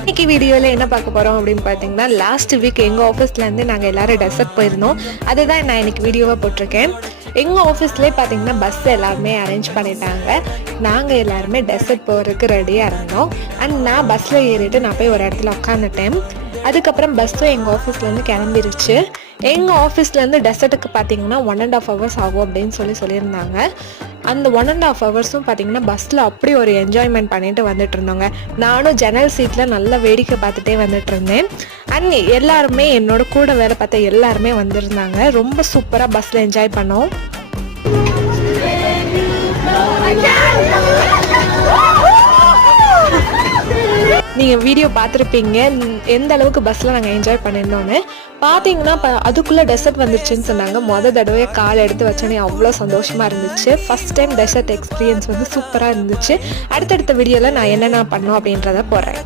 இன்னைக்கு வீடியோவில் என்ன பார்க்க போகிறோம் அப்படின்னு பார்த்தீங்கன்னா, லாஸ்ட் வீக் எங்கள் ஆஃபீஸ்லேருந்து நாங்கள் எல்லோரும் டெசர்ட் போயிருந்தோம். அதுதான் நான் இன்னைக்கு வீடியோவாக போட்டிருக்கேன். எங்கள் ஆஃபீஸ்லேயே பார்த்தீங்கன்னா பஸ் எல்லாருமே அரேஞ்ச் பண்ணிட்டாங்க. நாங்கள் எல்லாருமே டெசர்ட் போகிறதுக்கு ரெடியாக இருந்தோம். அண்ட் நான் பஸ்ஸில் ஏறிட்டு நான் போய் ஒரு இடத்துல உட்காந்துட்டேன். அதுக்கப்புறம் பஸ்ஸும் எங்கள் ஆஃபீஸ்லேருந்து கிளம்பிருச்சு. எங்கள் ஆஃபீஸ்லேருந்து டெசர்ட்டுக்கு பார்த்தீங்கன்னா 1.5 hours ஆகும் அப்படின்னு சொல்லியிருந்தாங்க. அந்த 1.5 hours பார்த்தீங்கன்னா பஸ்ஸில் அப்படி ஒரு என்ஜாய்மெண்ட் பண்ணிட்டு வந்துட்டு இருந்தோங்க. நானும் ஜன்னல் சீட்டில் நல்லா வேடிக்கை பார்த்துட்டே வந்துட்டு இருந்தேன். அண்ட் எல்லாருமே என்னோட கூட வேலை பார்த்த எல்லாருமே வந்திருந்தாங்க. ரொம்ப சூப்பராக பஸ்ஸில் என்ஜாய் பண்ணோம். நீங்கள் வீடியோ பார்த்துருப்பீங்க எந்த அளவுக்கு பஸ்ஸில் நாங்கள் என்ஜாய் பண்ணியிருந்தோன்னு. பார்த்தீங்கன்னா அதுக்குள்ளே டெசர்ட் வந்துருச்சுன்னு சொன்னாங்க. தடவை கால் எடுத்து வச்சோன்னே அவ்வளோ சந்தோஷமாக இருந்துச்சு. ஃபஸ்ட் டைம் டெசர்ட் எக்ஸ்பீரியன்ஸ் சூப்பராக இருந்துச்சு. அடுத்தடுத்த வீடியோவில் நான் என்னென்ன பண்ணோம் அப்படின்றத போடுறேன்.